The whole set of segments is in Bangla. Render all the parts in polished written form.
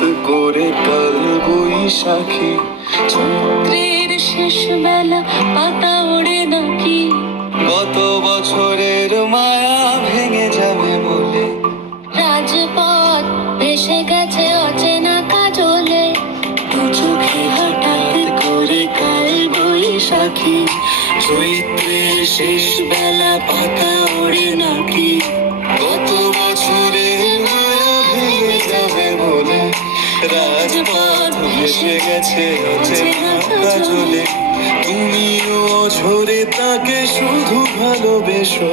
হঠাৎ করে কাল বৈশাখী। চৈত্রের শেষ বেলা পাতা ওড়ে নাকি, গত বছরের মায়া ভেঙে যাবে বলে। রাজপথ ভেসে গেছে অচেনা কাজলে, দু চোখে হঠাৎ করে কাল বৈশাখী। চৈত্রের শেষ বেলা পাতা ওড়ে নাকি, গত বছরের মায়া ভেঙে যাবে বলে। রাজপথ ভেসে গেছে অচেনা কাজলে। তুমিও ঝরে তাকে শুধু ভালোবেসো।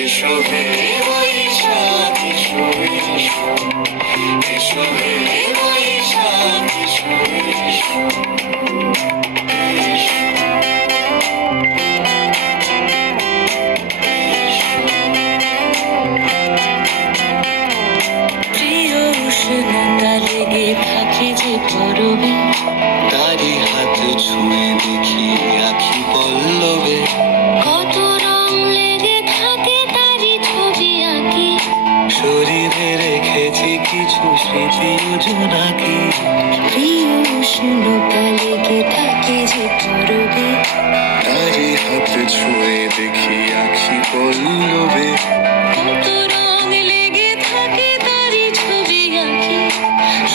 এসো হে বৈশাখ এসো, এসো এসো হে বৈশাখ এসো, এসো। প্রিয় উষ্ণতা লেগে থাকে যে পরবে, তারি হাত ছুঁয়ে দেখি আখি পল্লবে। কত রং লেগে থাকে তারই ছবি আঁকি, শরীরে রেখেছি কিছু স্মৃতি জোনাকি। প্রিয় উষ্ণতা লেগে থাকে যে পরবে, তারি হাত ছুঁয়ে দেখি আখি পল্লবে। কত রং লেগে থাকে তারই ছবি আঁকি,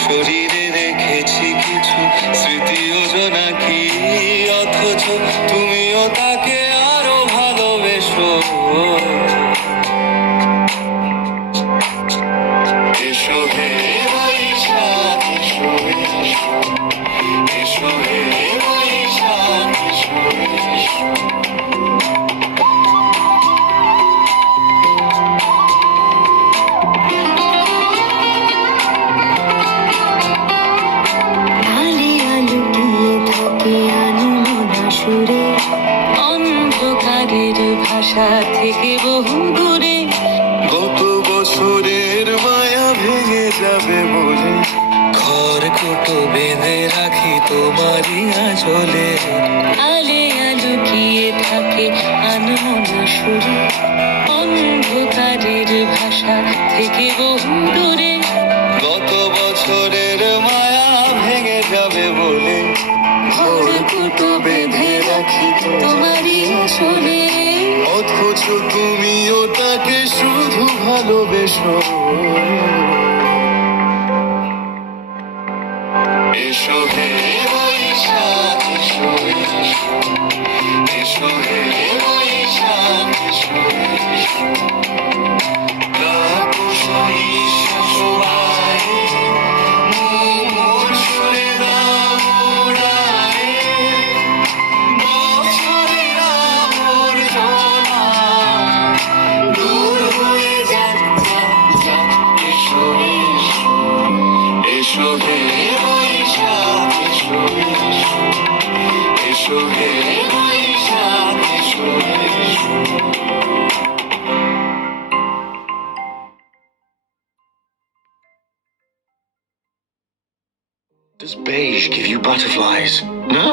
শরীরে রেখেছি কিছু স্মৃতি জোনাকি। অথচ তুমিও তাকে আরো ভালোবেসো। এসো হে বৈশাখ এসো, এসো এসো হে বৈশাখ এসো, এসো। আলে আলুকিয়ে থাকে আনমনা সুরে, অন্ধকারের ভাষা থেকে বহু দূরে, গত বছরের মায়া ভেঙে যাবে বলে। খড়কুটো বেঁধে রাখি তোমারই আঁচলে। আলে আলুকিয়ে থাকে আনমনা সুরে, অন্ধকারের ভাষা থেকে বহু দূরে, গত বছরের মায়া ভেঙে যাবে বলে। খড়কুটো বেঁধে রাখি তোমারই আসলে, অথচ তুমিও তাকে শুধু ভালোবেসো। এসো হে বৈশাখ এসো, এসো এসো হে বৈশাখ এসো, এসো। কাকুশালী শাসবায়, মোর সুরে দাও উড়ায়ে। বছরের আবর্জনা দূর হয়ে যাক, যাক, যাক। এসো, এসো, এসো হে বৈশাখ এসো, এসো এসো হে বৈশাখ এসো, এসো। Does beige give you butterflies? No?